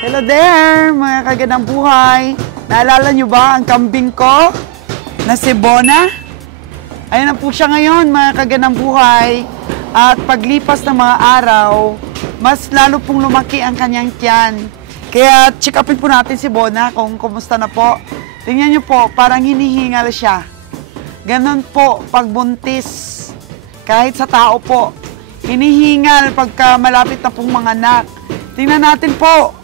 Hello there, mga kagandang buhay. Naalala nyo ba ang kambing ko na si Bona? Ayun na po siya ngayon, mga kagandang buhay. At paglipas ng mga araw, mas lalo pong lumaki ang kanyang tiyan. Kaya check upin po natin si Bona kung kumusta na po. Tingnan nyo po, parang hinihingal siya. Ganon po pagbuntis. Kahit sa tao po, hinihingal pagka malapit na pong manganak. Tingnan natin po.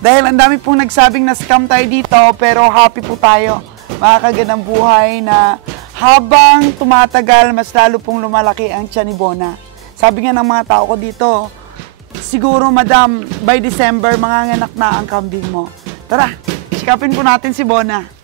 Dahil ang dami pong nagsabing na scam tayo dito, pero happy po tayo, mga kagandang buhay, na habang tumatagal, mas lalo pong lumalaki ang tiyan ni Bona. Sabi nga ng mga tao ko dito, siguro madam, by December, manganganak na ang kambing mo. Tara, sikapin po natin si Bona.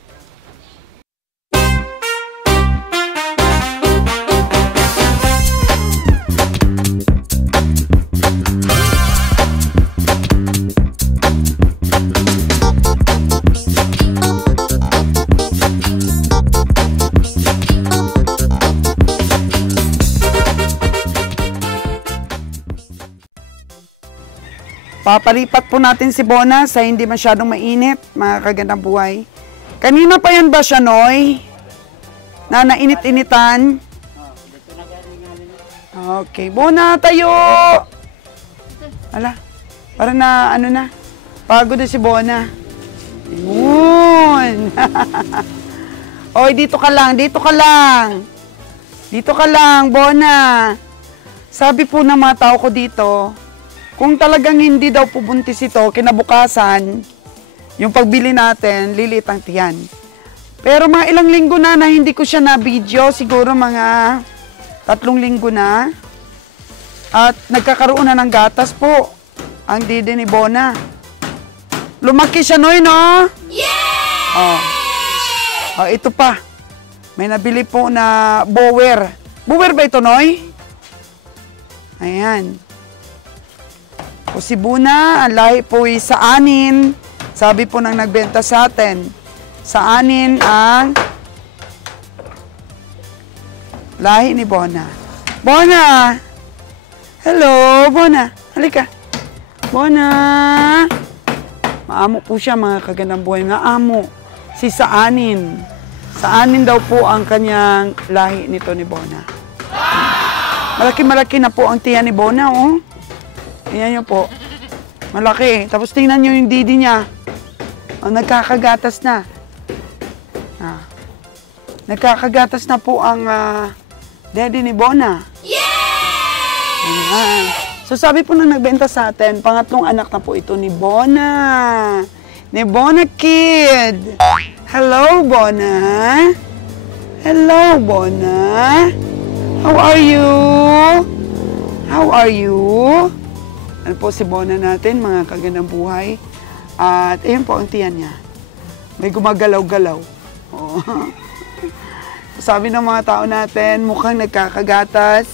Papalipat po natin si Bona sa hindi masyadong mainit, mga kagandang buhay. Kanina pa yan ba siya, Noy? Na nainit-initan? Okay, Bona, tayo! Ala, parang na, ano na, pagod na si Bona. Yun! Oy, dito ka lang, dito ka lang! Dito ka lang, Bona! Sabi po ng mga tao ko dito, kung talagang hindi daw pubuntis ito, kinabukasan, yung pagbili natin, lilit ang tiyan. Pero mga ilang linggo na hindi ko siya na-video, siguro mga 3 linggo na. At nagkakaroon na ng gatas po, ang didi ni Bona. Lumaki siya, Noy, no? Yeah! Oh, ito pa. May nabili po na bower. Bower ba ito, Noy? Ayan. O si Bona, ang lahi po ay sa anin. Sabi po nang nagbenta sa atin, sa anin ang lahi ni Bona. Bona! Hello, Bona. Halika. Bona! Maamo po siya, mga kagandang buhay. Maamo. Si sa anin. Sa anin daw po ang kanyang lahi nito ni Bona. Malaki-malaki na po ang tiyan ni Bona, oh. Ayan nyo po. Malaki. Tapos tingnan nyo yung didi niya. Oh, nagkakagatas na. Nagkakagatas na po ang daddy ni Bona. Yeah! Ayan. So sabi po na nagbenta sa atin, pangatlong anak na po ito ni Bona. Ni Bona Kid. Hello, Bona. Hello, Bona. How are you? How are you? Ano po si Bona natin, mga kagandang buhay. At ayun po ang tiyan niya. May gumagalaw-galaw. Oh. Sabi ng mga tao natin, mukhang nagkakagatas.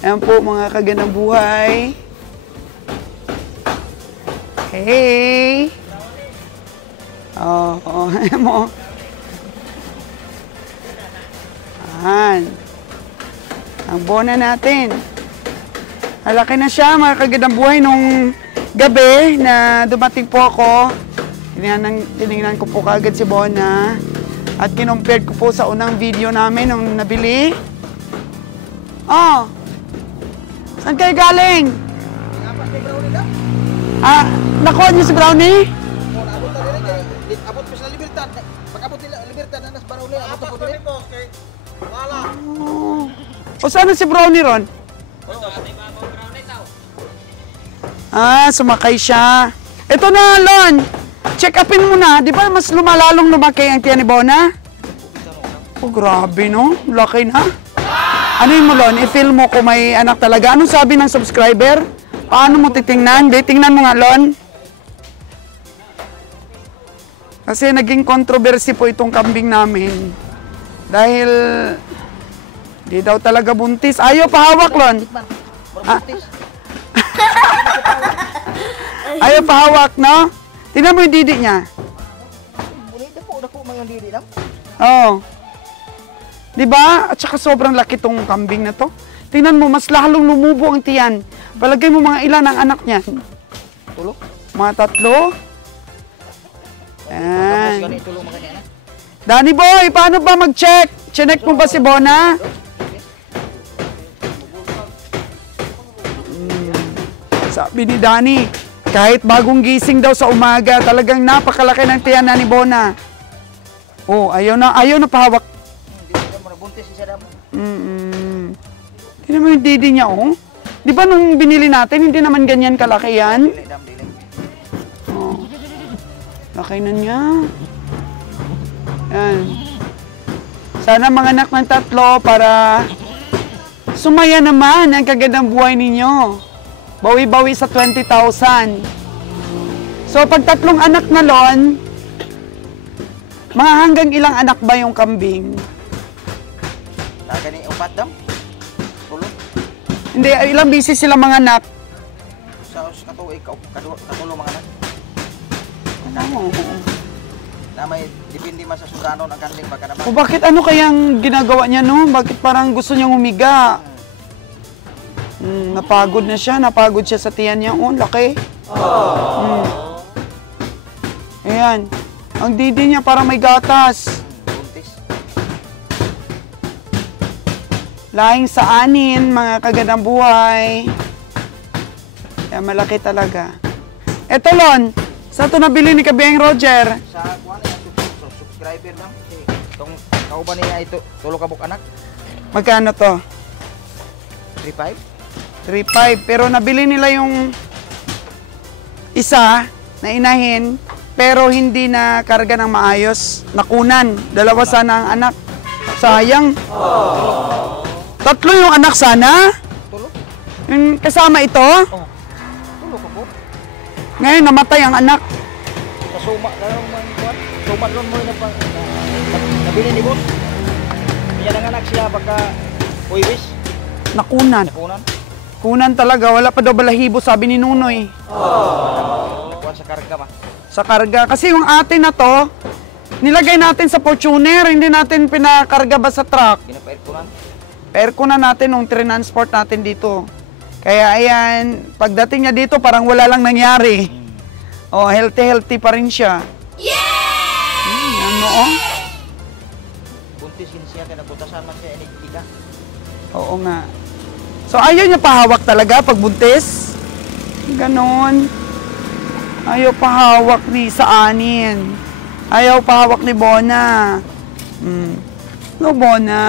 Ayan po, mga kagandang buhay. Hey! Ayan mo. Ayan. Ang Bona natin. Malaki na siya, mga kagandang buhay. Nung gabi na dumating po ako, tinignan ko po kaagad si Bona. At kinompare ko po sa unang video namin nung nabili. Oh! Saan kayo galing? Nakuha niyo si Brownie? Abot po sa Libertad. Pag-abot nila Libertad na nas Brownie, abot po dito. Wala. O saan si Brownie ron? Sumakay siya. Ito na, Lon. Check upin mo na. Di ba mas lumalalong lumaki ang tiyan ni Bona? Oh, grabe, no? Laki na. Ano yun mo, Lon? I-feel mo kung may anak talaga. Anong sabi ng subscriber? Paano mo titingnan? Tingnan mo nga, Lon. Kasi naging controversy po itong kambing namin. Dahil di daw talaga buntis. Ayaw pahawak, Lon. Ayaw pahawak, no? Tingnan mo yung didi niya. Oo. Diba? At saka sobrang laki tong kambing na to. Tingnan mo, mas lalong lumubo ang tiyan. Palagay mo mga ilan ang anak niya. Tulo? Mga 3. Tapos Yan. ganito tulong mga ganyan. Danny Boy, paano ba mag-check? Chinek mo ba si Bona? Sabi ni Danny, kahit bagong gising daw sa umaga, talagang napakalaki ng tiyan na ni Bona. Oh, ayaw na pahawak. Hindi mo buntis isa damo. Hindi naman yung didi niya, oh. Di ba nung binili natin, hindi naman ganyan kalaki yan? Dili dam dili. Oh. Laki na niya. Yan. Sana mga anak ng 3 para sumaya naman ang kagandang buhay ninyo. Bawi-bawi sa 20,000. So, pag 3 anak na lon, mga hanggang ilang anak ba yung kambing? Gani 4 dam. Tulo. Hindi, ilang bisis sila mga anak? Sa katuig katulo mga anak. Oo. Na may depende man sa suganon ang kanding baka naman. O bakit ano kayang ginagawa niya, no? Bakit parang gusto niyang humiga? Napagod na siya. Napagod siya sa tiyan niya. Oh, laki. Ayan. Ang didi niya parang may gatas. Buntis. Lahing sa anin, mga kagandang buhay. Kaya malaki talaga. Eto, Lon. Saan ito nabili ni Kabeng Roger? Sa kuan subscriber lang. Tong kauban niya ito tulo ka buk anak. Magkano to? 3.5. 3.5. Pero nabili nila yung isa na inahin, pero hindi na karga ng maayos. Nakunan. 2 sana ang anak. Sayang. 3 yung anak sana? Tulo. Yung kasama ito? Oh. Tulo ka buk. Ngayon namatay ang anak. Sa suma karon man kuan. Suma ron mo na nabili ni boss. Iya nang anak siya baka Huwebes. Nakunan. Kunan. Kunan talaga. Wala pa daw balahibo, sabi ni Nunoy. Kuan sa karga ba. Sa karga. Kasi yung atin na to, nilagay natin sa Fortuner. Hindi natin pinakarga ba sa truck. Ginapair kunan. Pero na natin nung transport natin dito. Kaya ayan, pagdating niya dito parang wala lang nangyari. Oh, healthy pa rin siya. Ano oh? Buntis din siya kaya nabutasan man siya ini ika. Oo nga. So ayaw niya pahawak talaga pag buntis? Ganon. Ayaw pahawak ni sa anin. Ayaw pahawak ni Bona. Hello, Bona.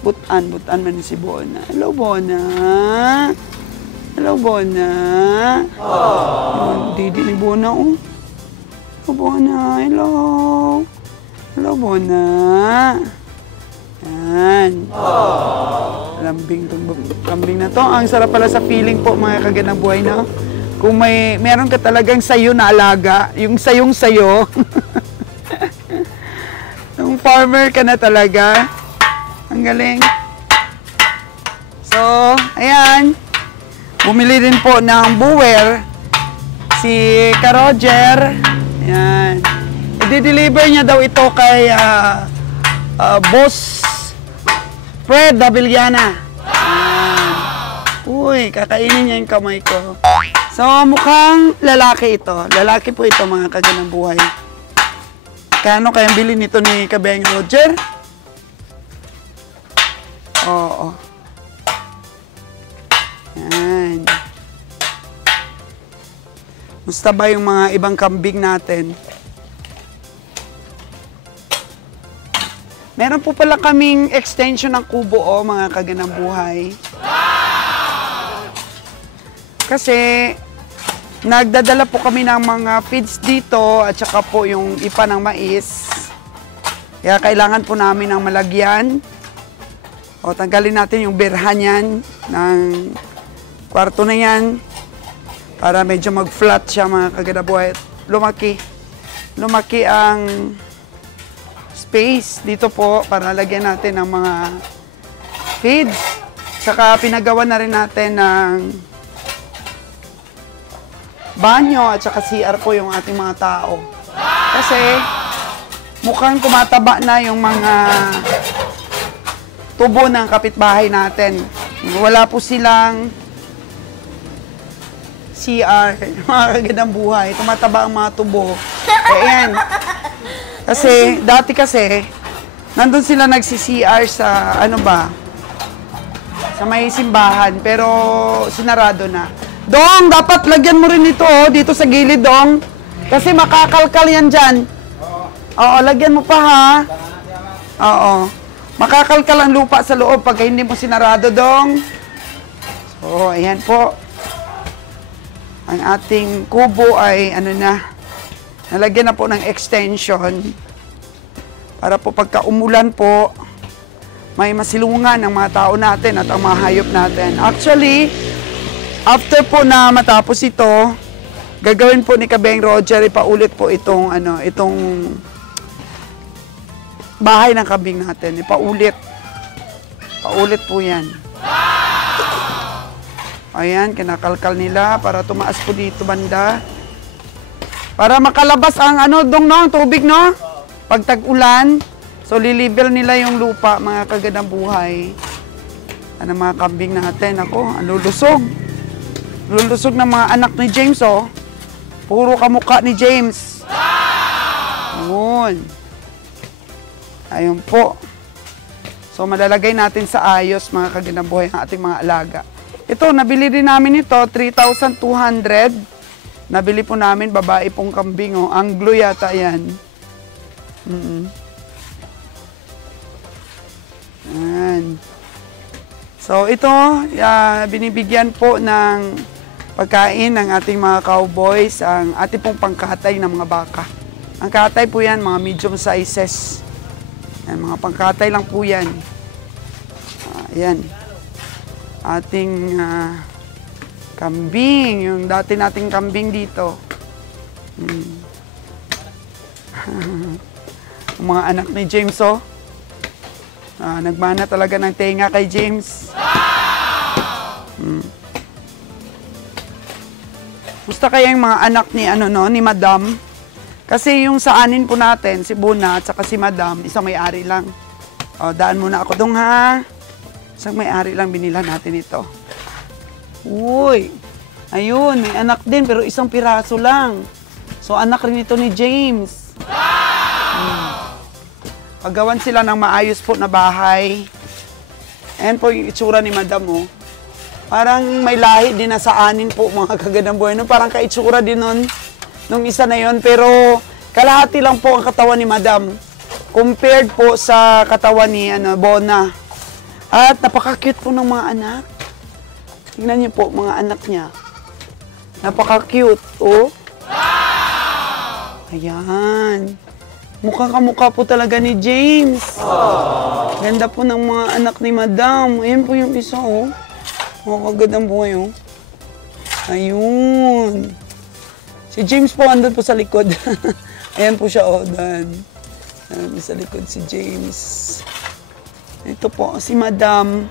Butan man ni si Bona. Hello, Bona. Hello, Bona. Yun, didi ni Bona, oh. Hello, Bona. Hello. Hello, Bona. Yan. Lambing na to. Ang sarap pala sa feeling po, mga kagandang buhay, no? Kung meron ka talagang sayo na alaga, yung sayong sayo. Yung farmer ka na talaga. Ang galing. So, ayan. Bumili din po ng buwer si Ka-Roger. Ayan. I-deliver niya daw ito kay Boss Fred Daviliana. Ayan. Uy, kakainin niya yung kamay ko. So, mukhang lalaki ito. Lalaki po ito, mga kagandang buhay. Kano kayang bili nito ni Kabeng Roger? Oo. Yan. Musta ba yung mga ibang kambing natin? Meron po pala kaming extension ng kubo, oh, mga kagandang buhay. Kasi nagdadala po kami ng mga feeds dito at saka po yung ipa ng mais. Kaya kailangan po namin ng malagyan. O, tanggalin natin yung birhan yan ng kwarto na yan para medyo mag-flat siya, mga kagadabuhay. Lumaki ang space dito po para lagyan natin ng mga feeds. Saka pinagawa na rin natin ng banyo at saka CR po yung ating mga tao. Kasi mukhang tumataba na yung mga tubo ng kapitbahay natin. Wala po silang CR, mga kagandang buhay. Tumataba ang mga tubo. Ayan. Kasi, dati kasi, nandun sila nagsi-CR sa, sa may simbahan, pero sinarado na. Dong, dapat lagyan mo rin ito, dito sa gilid, Dong. Kasi makakalkal yan dyan. Oo, lagyan mo pa, ha? Oo. Makakalkal ang lupa sa loob pagka hindi mo sinarado, Dong. So, ayan po. Ang ating kubo ay, nalagyan na po ng extension. Para po pagka umulan po, may masilungan ang mga tao natin at ang mga hayop natin. Actually, after po na matapos ito, gagawin po ni Kabeng Roger, ipaulit po itong bahay ng kambing natin. Ipaulit. Paulit po yan. Ayan, kinakalkal nila para tumaas po dito banda. Para makalabas ang ang tubig, no? Pag tag-ulan, so lilibel nila yung lupa, mga kagandang buhay. Mga kambing natin, ang lulusog. Lulusog ng mga anak ni James, oh. Puro kamukha ni James. Ayun. Ayun po. So, malalagay natin sa ayos, mga kagandang buhay, ang ating mga alaga. Ito, nabili din namin ito, 3,200. Nabili po namin, babae pong kambing, oh. Anglo yata yan. Ayan. So, ito, binibigyan po ng pagkain ng ating mga cowboys, ang ating pong pangkatay ng mga baka. Ang katay po yan, mga medium sizes. Ayan, mga pangkatay lang po yan. Ayan. Ating kambing, yung dati nating kambing dito. Ang mga anak ni James, oh. Nagmana talaga ng tenga kay James. Gusto kaya yung mga anak ni, ni Madam? Kasi yung sa anin po natin, si Buna at saka si Madam, isang may-ari lang. O, daan muna ako dong, ha? Isang may-ari lang binila natin ito. Uy! Ayun, may anak din, pero isang piraso lang. So, anak rin ito ni James. Paggawan sila ng maayos po na bahay. Ayan po yung itsura ni Madam, oh. Parang may lahi din na sa anin po, mga kagandang buhay. No? Parang kaitsura din nun, nung isa na yon. Pero kalahati lang po ang katawan ni Madam. Compared po sa katawan ni Bona. At napaka-cute po ng mga anak. Tingnan niyo po, mga anak niya. Napaka-cute, oh. Ayan. Mukhang kamukha po talaga ni James. Ganda po ng mga anak ni Madam. Ayan po yung isa, oh. Kagandang buhay, oh. Ayun. Si James po andun po sa likod. Ayan po siya, oh. Dan. Sa likod si James. Ito po, si Madam.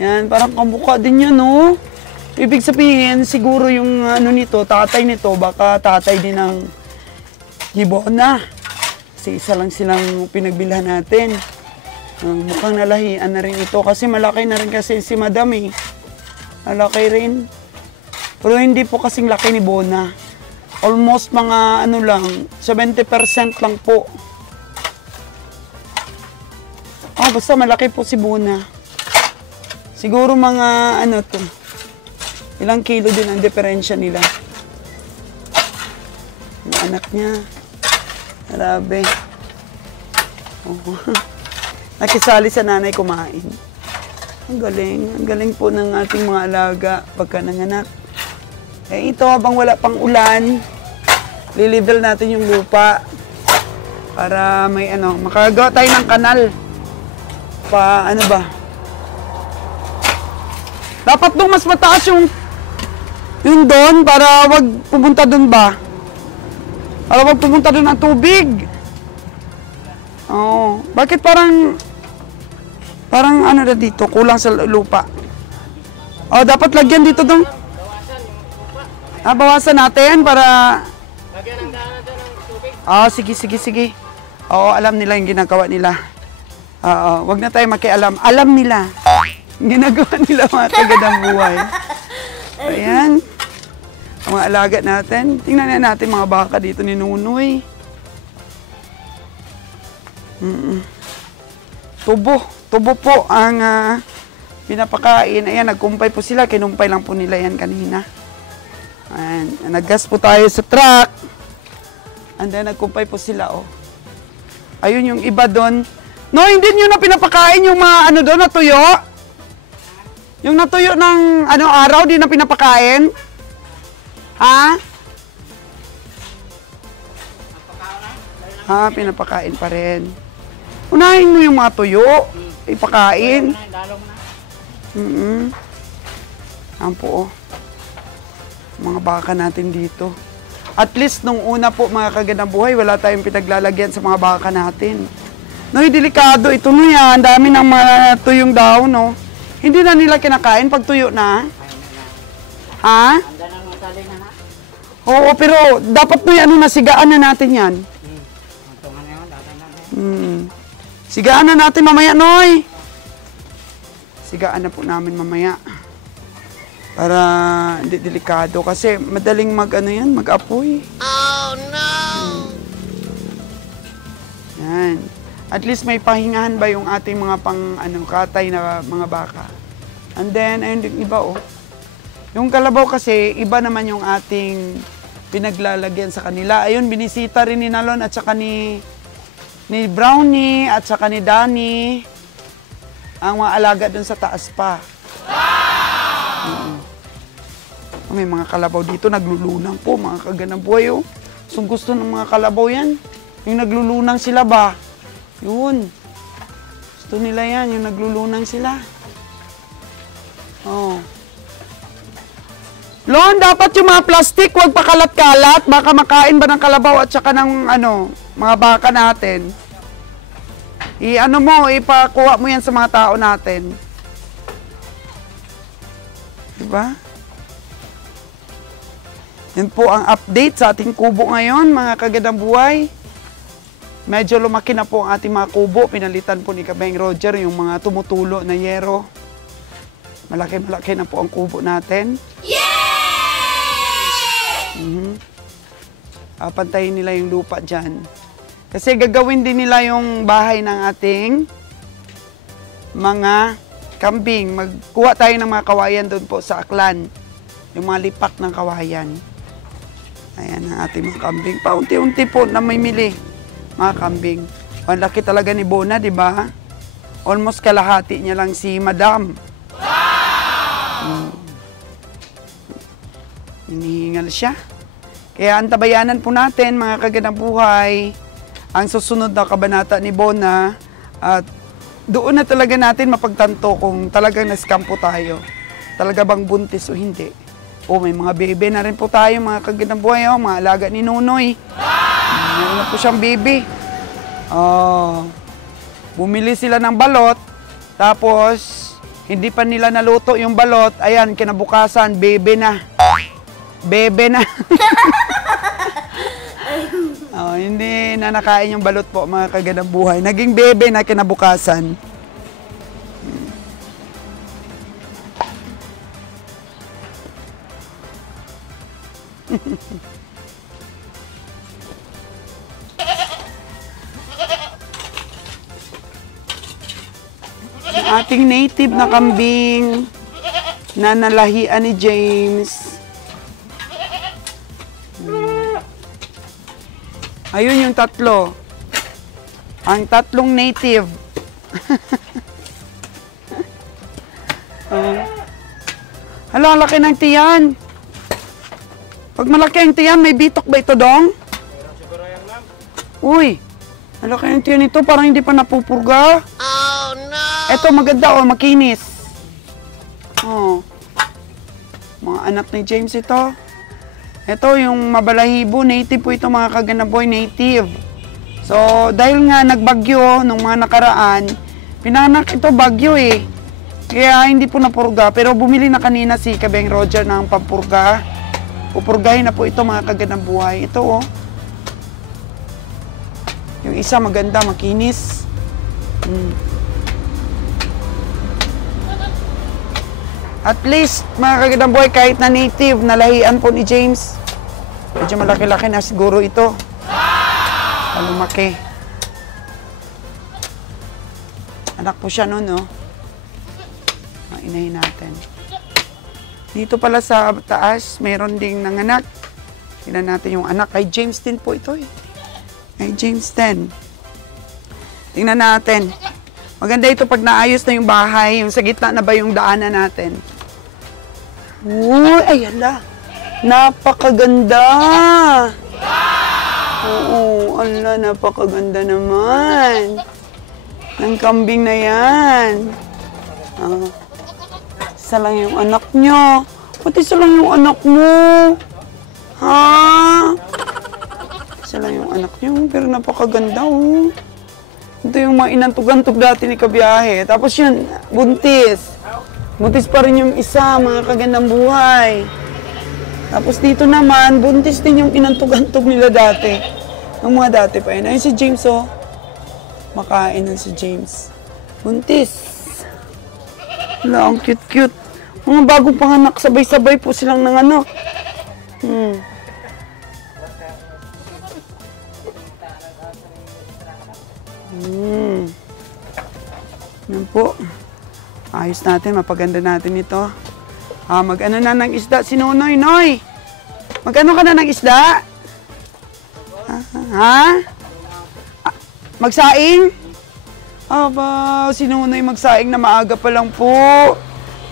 Yan, parang kamukha din yun, no? Ibig sabihin, siguro yung nito, tatay nito, baka tatay din ng Hibona. Kasi isa lang silang pinagbilhan natin. Mukhang nalahian na rin ito kasi malaki na rin kasi si Madam, eh. Malaki rin. Pero hindi po kasing laki ni Bona. Almost mga lang, 70% lang po. Basta malaki po si Bona. Siguro mga ilang kilo din ang diferensya nila. Yung anak niya. Grabe. Nakisali sa nanay kumain. Ang galing po ng ating mga alaga pagka nanganak. Ito habang wala pang ulan, lilivel natin yung lupa para may makagawa tayo ng kanal. Dapat doon mas mataas yung doon para wag pumunta doon ba? Para wag pumunta doon ang tubig. Oh, bakit parang na dito, kulang sa lupa. Oh, dapat lagyan dito doon. Bawasan natin para lagyan ng daan natin ng tubig. Sige. Oo, alam nila yung ginagawa nila. Wag na tayo makialam. Alam nila. Ginagawa nila mga tagadang buhay. Ayan. Ang mga alaga natin. Tingnan na natin mga baka dito ni Nunoy. Tubo po ang pinapakain. Ayan, nagkumpay po sila. Kinumpay lang po nila yan kanina. Ayan, naggas po tayo sa truck. And then, nagkumpay po sila, oh. Ayun yung iba doon. No, hindi nyo na pinapakain yung mga ano doon, natuyo? Yung natuyo ng araw, di na pinapakain? Ha? Ha, pinapakain pa rin. Unahin mo yung mga tuyo. Ipakain. Ayan po, oh. Mga baka natin dito. At least nung una po mga kagandang buhay, wala tayong pinaglalagyan sa mga baka natin. No, delikado ito no yan. Dami ng mga tuyong daw, no? Hindi na nila kinakain pag tuyo na. Ha? Oo, pero dapat no yan, nasigaan na natin yan. Sigaan na natin mamaya, Noy. Sigaan na po namin mamaya. Para hindi delikado kasi madaling mag-apoy. Oh no! Yan. At least may pahingahan ba yung ating mga katay na mga baka. And then, ayun yung iba, oh. Yung kalabaw kasi, iba naman yung ating pinaglalagyan sa kanila. Ayun, binisita rin ni Nalon at saka ni Brownie at saka ni Danny ang mga alaga dun sa taas pa. May mga kalabaw dito, naglulunang po, mga kagandang buhay, oh. So gusto ng mga kalabaw yan, yung naglulunang sila ba? Yun. Gusto nila yan, yung naglulunang sila. Oh. Lon, dapat yung mga plastic, huwag pakalat-kalat. Baka makain ba ng kalabaw at saka ng mga baka natin. Ipakuha mo yan sa mga tao natin. Diba? Yan po ang update sa ating kubo ngayon, mga kagandang buhay. Medyo lumaki na po ang ating mga kubo. Pinalitan po ni Kabeng Roger yung mga tumutulo na yero. Malaki-malaki na po ang kubo natin. Yay! Pantayin nila yung lupa dyan. Kasi gagawin din nila yung bahay ng ating mga kambing. Magkuha tayo ng mga kawayan doon po sa Aklan. Yung mga lipak ng kawayan. Ayan ang ating mga kambing. Paunti-unti po na may mili, mga kambing. Ang laki talaga ni Bona, di ba? Almost kalahati niya lang si Madam. Wow! Hinihingal siya. Kaya antabayanan po natin, mga kagandang buhay, ang susunod na kabanata ni Bona. At doon na talaga natin mapagtanto kung talagang na-scam po tayo. Talaga bang buntis o hindi. O may mga bebe na rin po tayo, mga kagandang buhay, oh, mga alaga ni Nunoy. Meron na po siyang bebe. Bumili sila ng balot, tapos hindi pa nila naluto yung balot. Ayan, kinabukasan, bebe na. Bebe na. Hindi na nakain yung balot po, mga kagandang buhay. Naging bebe na kinabukasan. Ating native na kambing na nalahian ni James. Ayun yung tatlo. Ang tatlong native. Hala, laki ng tiyan. Pag malaki ang tiyan, may bitok ba ito, Dong? Siguro yan, ma'am. Uy, malaki ang tiyan ito, parang hindi pa napupurga. Oh, no! Ito, maganda, oh, makinis. Oh. Mga anak ni James ito. Ito, yung mabalahibo, native po ito, mga kaganaboy, native. So, dahil nga nagbagyo nung mga nakaraan, pinanak ito bagyo eh. Kaya hindi po napurga, pero bumili na kanina si Kabeng Roger ng pampurga. Pupurgahin na po ito, mga kagandang buhay. Ito, oh. Yung isa maganda, makinis. At least, mga kagandang buhay, kahit na native, nalahian po ni James. Medyo malaki-laki na siguro ito. Lumaki. Anak po siya noon, no? Inahin natin. Dito pala sa taas, mayroon ding nanganak. Tingnan natin yung anak. Kay James din po ito, eh. Kay James din. Tingnan natin. Maganda ito pag naayos na yung bahay, yung sa gitna na ba yung daanan natin. Uy, ay hala. Napakaganda. Oo, ala, napakaganda naman. Ng kambing na yan. Isa lang yung anak nyo. Pati isa lang yung anak mo. Ha? Isa lang yung anak nyo, pero napakaganda, oh. Ito yung mga inantog-antog dati ni Kabiyahe. Tapos yun, buntis. Buntis pa rin yung isa, mga kagandang buhay. Tapos dito naman, buntis din yung inantog-antog nila dati. Ang mga dati pa yun. Ayun si James, oh. Makain na si James. Buntis. Wala, ang cute-cute. Mga bagong panganak, sabay-sabay po silang ng ano. Yan po. Ayos natin, mapaganda natin ito. Mag-ano na ng isda si Nonoy. Noy! Mag-ano ka na ng isda? Ha? Magsaing? Aba, si Nonoy magsaing na maaga pa lang po.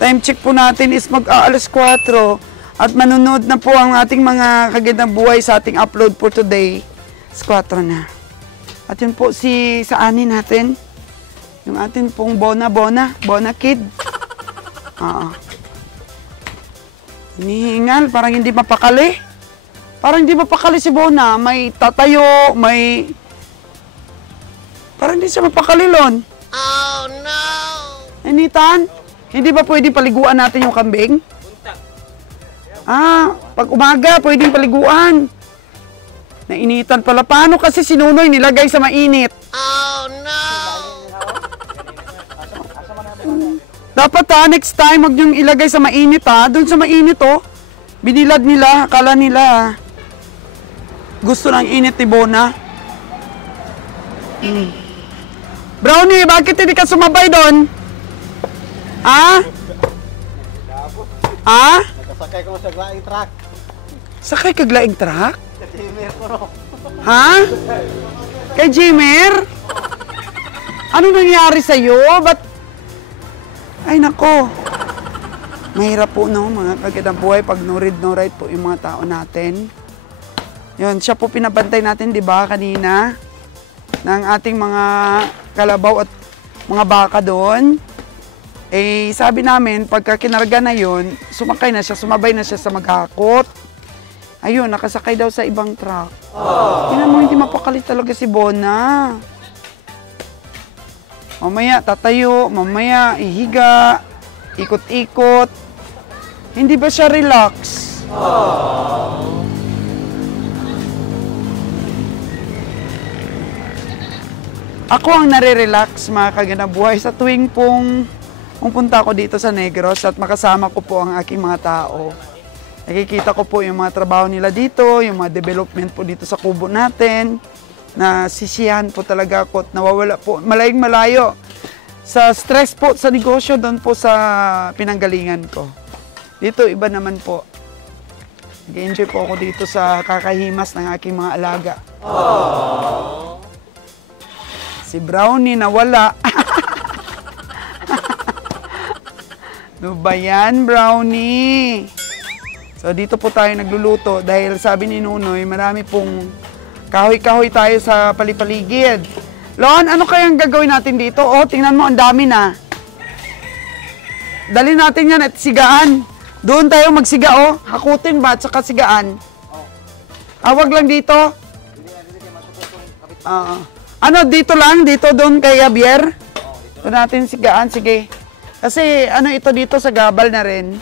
Time check po natin is mag-aalas 4. At manunod na po ang ating mga kagandang buhay sa ating upload for today. Alas 4 na. At yun po sa ani natin. Yung atin pong Bona Kid. Hinihingal, parang hindi mapakali. Parang hindi mapakali si Bona. May tatayo, may... Parang hindi siya mapakali, Lon. Oh, no! Anitan, hindi ba pwede paliguan natin yung kambing? Pag umaga, pwedeng paliguan. Nainitan pala. Paano kasi si Nunoy nilagay sa mainit? Oh, no! Dapat next time, huwag niyong ilagay sa mainit, Doon sa mainit, binilad nila, akala nila, gusto ng init ni Bona. Brownie, bakit hindi ka sumabay doon? Nakasakay ko sa glaing truck. Sakay ka glaing truck? Ha? Kay Jimer? Ano nangyari sa'yo? Ba't? Ay, nako. Mahirap po, no, mga kagandang buhay pag no read, no write po yung mga tao natin. Yun, siya po pinabantay natin, di ba, kanina? Ng ating mga kalabaw at mga baka doon. Eh, sabi namin, pagka kinarga na yun, sumakay na siya, sumabay na siya sa maghakot. Ayun, nakasakay daw sa ibang truck. Tingnan mo, hindi mapakali talaga si Bona. Mamaya tatayo, mamaya ihiga, ikot-ikot. Hindi ba siya relax? Ako ang nare-relax, mga kagandang buhay, sa tuwing pong pumunta ko dito sa Negros at makasama ko po ang aking mga tao. Nakikita ko po yung mga trabaho nila dito, yung mga development po dito sa kubo natin, na sisiyahan po talaga ako at nawawala po, malayong malayo. Sa stress po sa negosyo, doon po sa pinanggalingan ko. Dito, iba naman po. Nag-enjoy po ako dito sa kakahimas ng aking mga alaga. Si Brownie nawala. Ano ba yan, Brownie? So, dito po tayo nagluluto dahil sabi ni Nunoy, marami pong kahoy-kahoy tayo sa palipaligid. Lon, ano kayang gagawin natin dito? Tingnan mo, ang dami na. Dali natin yan at sigaan. Doon tayo magsiga, hakutin ba at saka sigaan? Wag lang dito. Ano, dito lang? Dito, doon kay Javier? Doon natin sigaan, sige. Kasi ano ito dito sa gabal na rin.